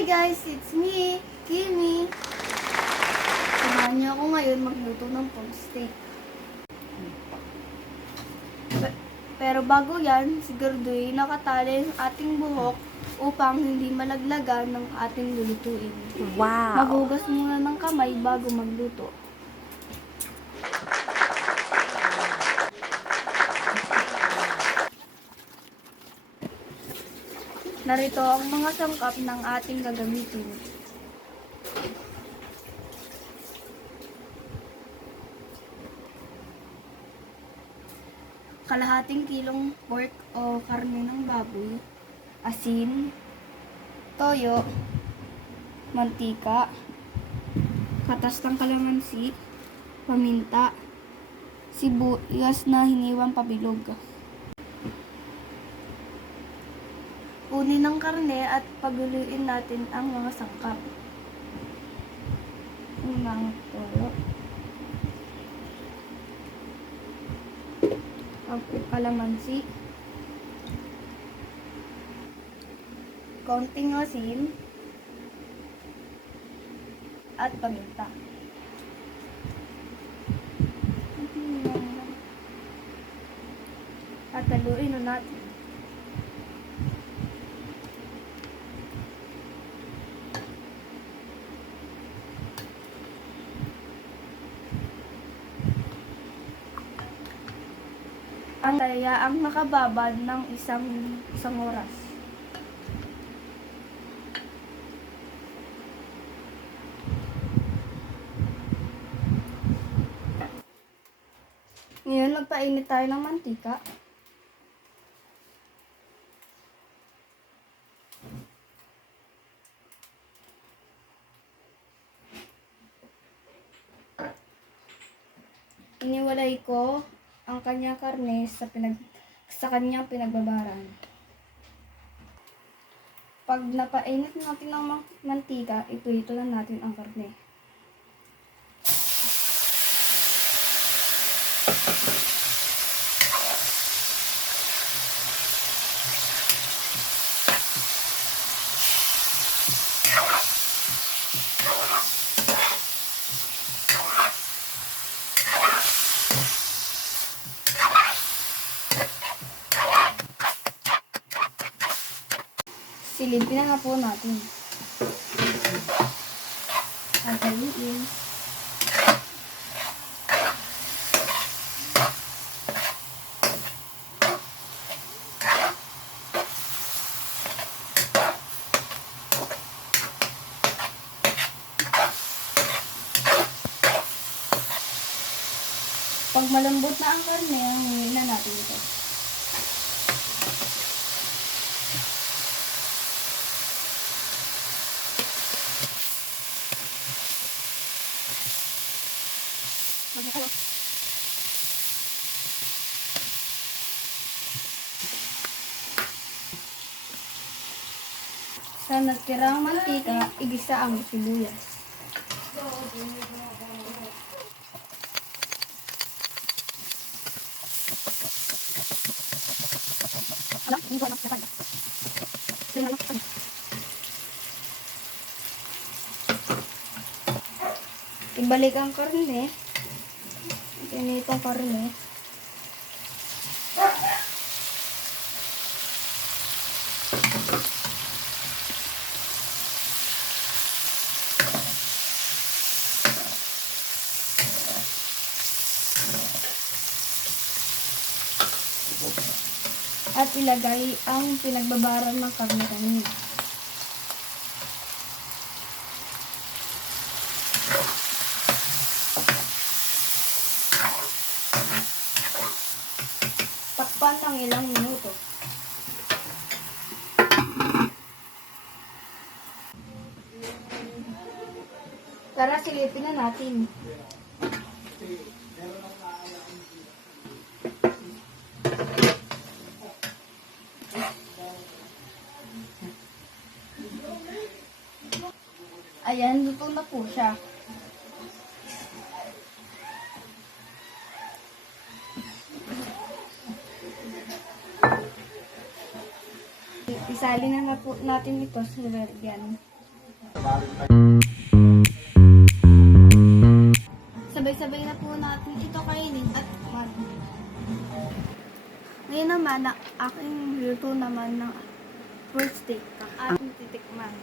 Hi guys, it's me, Kimi. Samahan niyo ako ngayon magluto ng pork steak. Pero bago yan, siguraduhin nakatali ang ating buhok upang hindi malaglagan ng ating lulutuin. Wow! Maghugas muna ng kamay bago magluto. Narito ang mga sangkap ng ating gagamitin. Kalahating kilong pork o karne ng baboy, asin, toyo, mantika, katas ng kalamansi, paminta, sibuyas na hiniwang pabilog. Kunin ng karne at paguluin natin ang mga sangkap. Unang toyo, ang kalamansi, konting asin, at paminta. At haluin na natin. Ang taya ang nakababad ng isang oras. Ngayon, magpainit tayo ng mantika. Iniwalay ko ang kanyang karne sa kanyang pinagbabaran. Pag napainit natin ng mantika, ito lang natin ang karne. Silipin na po natin. At haluin. Pag malambot na ang karne, hangin na natin ito. Sa natirang mantika, igisa ang sibuyas. Ibalik ang karne. Ganitong karne. At ilagay ang pinagbabaran ng karne kanina. Takpan ng ilang minuto. Tara, silipin na natin. Ayan, luto na po siya. Isali na po natin ito sa lalagyan. Sabay-sabay na po natin ito kainin at man. Ngayon naman, na aking luto naman ng pork steak ang ating titikman.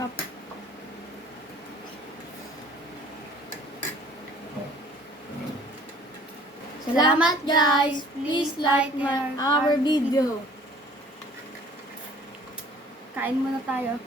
Sarap. Salamat guys! Please like our video. Kain muna tayo.